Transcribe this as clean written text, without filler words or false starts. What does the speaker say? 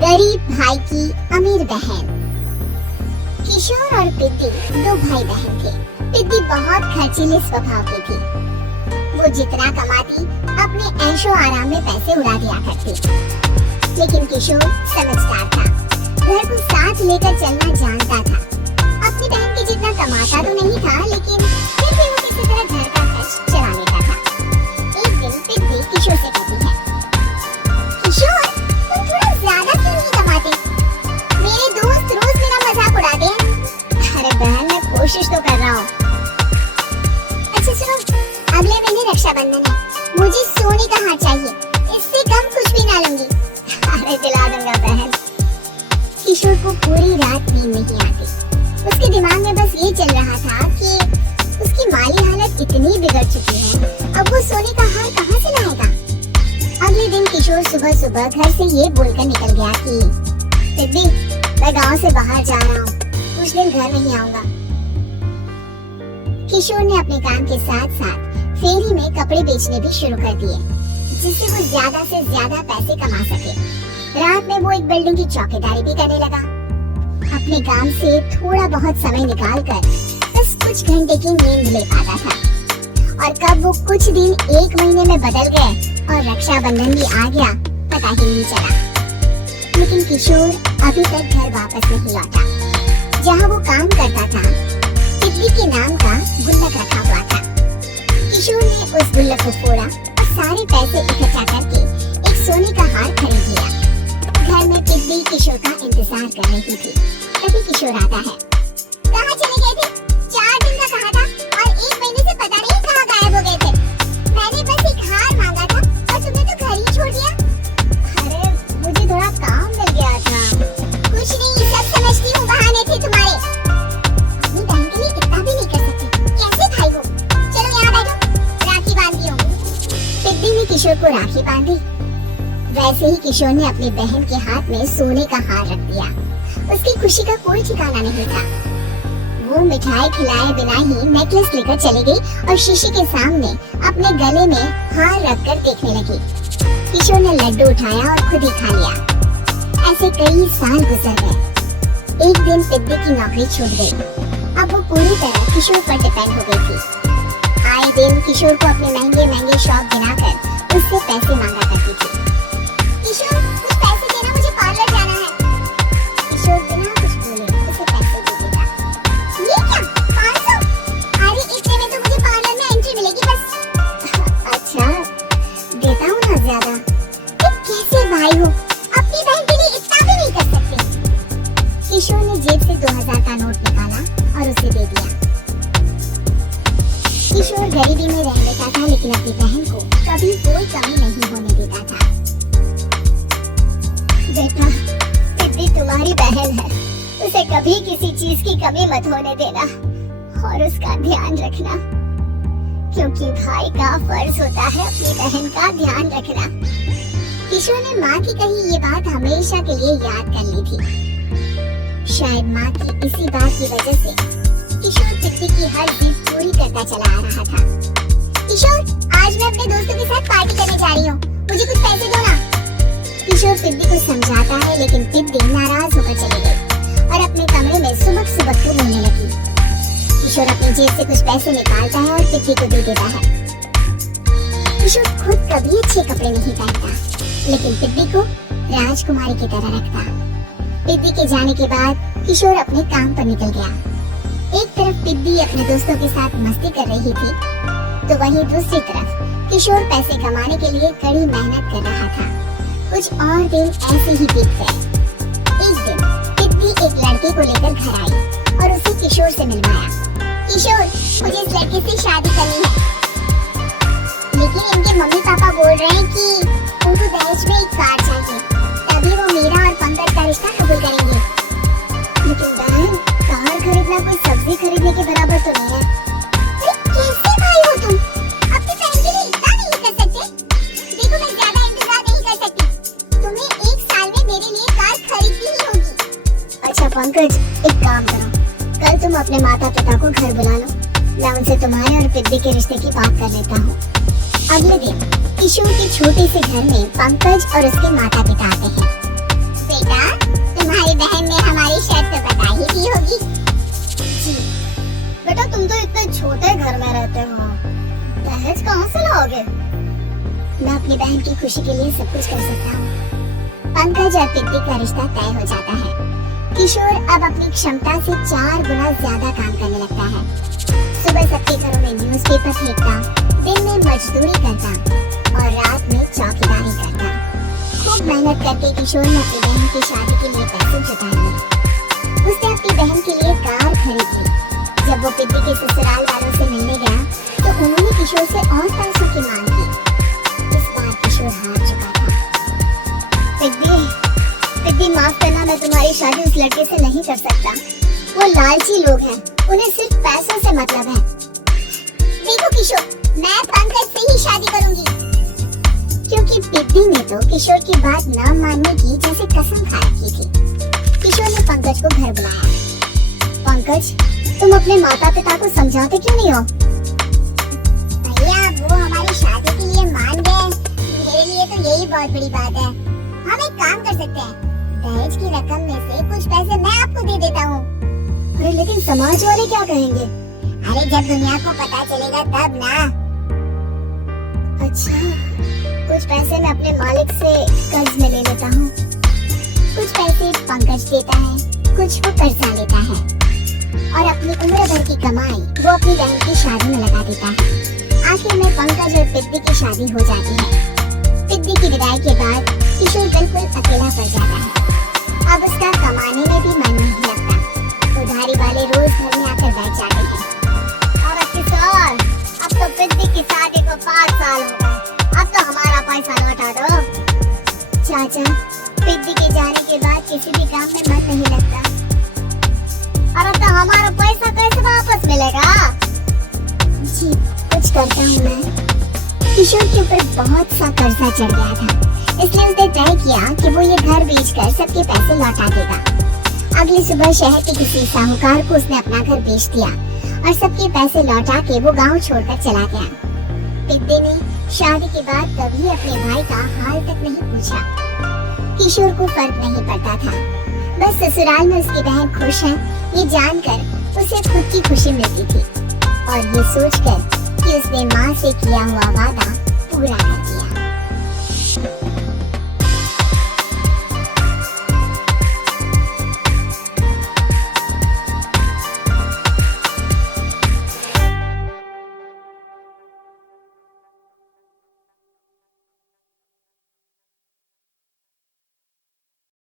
गरीब भाई की अमीर बहन। किशोर और पिद्दी दो भाई बहन थे। पिद्दी बहुत खर्चीले स्वभाव की थी। वो जितना कमाती अपने ऐशो आराम में पैसे उड़ा दिया करती। लेकिन किशोर समझदार था, घर को साथ लेकर चलना जानता था। अपनी बहन के जितना कमाता तो नहीं था, लेकिन फिर भी वो किसी तरह घर का खर्च चला लेता था। एक दिन पिद्दी किशोर से कहती है, किशोर तुम थोड़ा ज्यादा क्यों नहीं कमाते? मेरे दोस्त रोज मेरा मजाक उड़ाते हैं। अरे बहन, मैं कोशिश तो कर रहा हूँ। अच्छा सुनो, अगले महीने रक्षाबंधन है, मुझे सोने का हार चाहिए, इससे कम कुछ भी ना लूंगी। अरे दिला दूंगा बहन। किशोर को पूरी रात नींद नहीं आती। उसके दिमाग में बस ये चल रहा था कि उसकी माली हालत इतनी बिगड़ चुकी है, अब वो सोने का हार कहाँ से लाएगा। अगले दिन किशोर सुबह सुबह घर से ये बोलकर निकल गया कि पिद्दी, मैं गांव से बाहर जा रहा हूँ, कुछ दिन घर नहीं आऊंगा। किशोर ने अपने काम के साथ साथ फेरी में कपड़े बेचने भी शुरू कर दिए, जिससे वो ज्यादा से ज्यादा पैसे कमा सके। रात में वो एक बिल्डिंग की चौकीदारी भी करने लगा। अपने काम से थोड़ा बहुत समय निकालकर बस कुछ घंटे की नींद ले पाता था। और कब वो कुछ दिन एक महीने में बदल गए और रक्षाबंधन भी आ गया, पता ही नहीं चला। लेकिन किशोर अभी तक घर वापस नहीं लौटा। जहाँ वो काम करता था, पिद्दी के नाम का गुल्लक रखा हुआ था। किशोर ने उस गुल्लक को फोड़ा और सारे पैसे इकट्ठा करके एक सोने का हार खरीद लिया। घर में पिद्दी किशोर का इंतजार कर रही थी। तभी किशोर आता है। कहाँ चले गए थे? 4 दिन का कहा था और 1 महीने से पता नहीं कहाँ गायब हो गए थे। मैंने बस एक हार मांगा था और तुमने तो घर ही छोड़ दिया। अरे मुझे थोड़ा काम मिल गया था। कुछ नहीं, सब समझती हूँ, बहाने थे तुम्हारे। अपनी बहन के लिए इतना भी नहीं कर सकती, कैसे भाई हो? चलो यहाँ बैठो, राखी बांधती हूँ। पिद्दी ने किशोर को राखी बांधी। वैसे ही किशोर ने अपनी बहन के हाथ में सोने का हार रख दिया। उसकी खुशी का कोई ठिकाना नहीं था। वो मिठाई खिलाए बिना ही नेकलेस लेकर चली गई और शीशे के सामने अपने गले में हार रखकर देखने लगी। किशोर ने लड्डू उठाया और खुद ही खा लिया। ऐसे कई साल गुजर गए। एक दिन पिद्दी की नौकरी छूट गई। अब वो पूरी तरह किशोर पर डिपेंड हो गई थी। आए दिन किशोर को अपने महंगे महंगे शौक गिनाकर उससे पैसे मांगा करती थी। किशोर, कुछ पैसे देना, मुझे पार्लर जाना है। किशोर बिना कुछ बोले उसे पैसे दे देगा। ये क्या, 500? अरे इतने में तो मुझे पार्लर में एंट्री मिलेगी बस। अच्छा, देता हूँ ना ज्यादा। तुम कैसे भाई हो, अपनी बहन के लिए इतना भी नहीं कर सकते। किशोर ने जेब से 2000 का नोट निकाला और उसे दे दिया। किशोर गरीबी में रह लेता था, लेकिन अपनी बहन को कभी कोई कमी नहीं होने देता था। बेटा, पिद्दी तुम्हारी बहन है, उसे कभी किसी चीज की कमी मत होने देना और उसका ध्यान रखना, क्योंकि भाई का फर्ज होता है अपनी बहन का ध्यान रखना। किशोर ने माँ की कही ये बात हमेशा के लिए याद कर ली थी। शायद माँ की इसी बात की वजह से किशोर पिद्दी की हर जिद पूरी करता चला आ रहा था। किशोर, आज मैं अपने दोस्तों के साथ पार्टी करने जा रही हूँ, मुझे कुछ पैसे दो ना। किशोर पिद्दी को समझाता है, लेकिन पिद्दी नाराज होकर चली गई और अपने कमरे में सुबह सुबह कर रोने लगी। किशोर अपनी जेब से कुछ पैसे निकालता है और पिद्दी को दे देता है। किशोर खुद कभी अच्छे कपड़े नहीं पहनता, लेकिन पिद्दी को राजकुमारी की तरह रखता। पिद्दी के जाने के बाद किशोर अपने काम पर निकल गया। एक तरफ पिद्दी अपने दोस्तों के साथ मस्ती कर रही थी, तो वहीं दूसरी तरफ किशोर पैसे कमाने के लिए कड़ी मेहनत कर रहा था। कुछ और दिन ऐसे ही बीत गए। एक दिन पिद्दी एक लड़के को लेकर घर आई और उसे किशोर से मिलवाया। किशोर, मुझे इस लड़के से शादी करनी है, लेकिन इनके मम्मी पापा बोल रहे हैं कि उनको दहेज में एक कार चाहिए, तभी वो मीरा और पंकज का रिश्ता कबूल करेंगे। लेकिन बहन, कार खरीदना कोई सब्जी खरीदने के बराबर तो नहीं है। कैसे भाई हो तुम, अपनी बहन के लिए इतना नहीं कर सकते? देखो, मैं ज्यादा इंतजार नहीं कर सकती, तुम्हें 1 साल में मेरे लिए कार खरीदनी ही होगी। अच्छा पंकज, एक काम करो, कल तुम अपने माता पिता को घर बुला लो, मैं उनसे तुम्हारे और पिद्दी के रिश्ते की बात कर लेता हूँ। अगले दिन किशोर के छोटे से घर में पंकज और उसके माता पिता आते हैं। बेटा, तुम्हारी बहन ने हमारी शर्त तो बता ही दी होगी। जी बेटा, तुम तो इतने छोटे घर में रहते हो, दहेज कहाँ से लाओगे? मैं अपनी बहन की खुशी के लिए सब कुछ कर सकता हूँ। पंकज और पिद्दी का रिश्ता तय हो जाता है। किशोर अब अपनी क्षमता से 4 गुना ज्यादा काम करने लगता है। सुबह सबके घरों में न्यूज़पेपर फेंकता, दिन में मजदूरी करता और रात में चौकीदारी करता। खूब मेहनत करके किशोर ने अपनी बहन की शादी के लिए पैसे जुटा लिए। उसने अपनी बहन के लिए कार खरीद ली। जब वो पिद्दी के ससुराल वालों से मिलने गया तो उन्होंने किशोर से और पैसों की मांग की। इस बार किशोर हार चुका था। पिद्दी माफ करना, मैं तुम्हारी शादी उस लड़के से नहीं कर सकता। वो लालची लोग हैं, उन्हें सिर्फ पैसों से मतलब है। देखो किशोर, मैं पंकज से ही शादी करूंगी। क्योंकि पिद्दी ने तो किशोर की बात न मानने की जैसे कसम खा रखी थी। किशोर ने पंकज को घर बुलाया। पंकज, तुम अपने माता पिता को समझाते क्यों नहीं हो? भैया, वो हमारी शादी के लिए मान गए। मेरे लिए तो यही बहुत बड़ी बात है। हम एक काम कर सकते हैं, दहेज की रकम में से कुछ पैसे मैं आपको दे देता हूँ। अरे लेकिन समाज वाले क्या कहेंगे? अरे जब दुनिया को पता चलेगा तब ना। अच्छा, कुछ पैसे मैं अपने मालिक से कर्ज में ले लेता हूँ। कुछ पैसे पंकज देता है, कुछ वो कर्जा लेता है और अपनी उम्र भर की कमाई वो अपनी बहन की शादी में लगा देता है। आखिर में पंकज और पिद्दी की शादी हो जाती है। पिद्दी की विदाई के बाद किशोर बिल्कुल अकेला पड़ जाता है। अब उसका कमाने में भी मन नहीं लगता। उधारी वाले रोज घर में आकर बैठ जाते हैं। अरे किशोर, अब तो पिद्दी की शादी को 5 साल हो गए, अब तो हमारा पैसा लौटा दो। चाचा, पिद्दी के जाने के बाद किसी भी काम में मन नहीं लगता। अरे तो हमारा पैसा कैसे वापस मिलेगा? जी, कुछ करता हूँ मैं। किशोर के ऊपर बहुत सा कर्जा चढ़ गया था, इसलिए उसने तय किया कि वो ये घर बेचकर सबके पैसे लौटा देगा। अगली सुबह शहर के किसी साहूकार को उसने अपना घर बेच दिया और सबके पैसे लौटा के वो गांव छोड़कर चला गया। पिद्दी ने शादी के बाद कभी अपने भाई का हाल तक नहीं पूछा। किशोर को फर्क नहीं पड़ता था, बस ससुराल में उसकी बहन खुश है ये जानकर उसे खुद की खुशी मिलती थी और ये सोचकर कि उसने माँ से किया हुआ वादा पूरा कर दिया।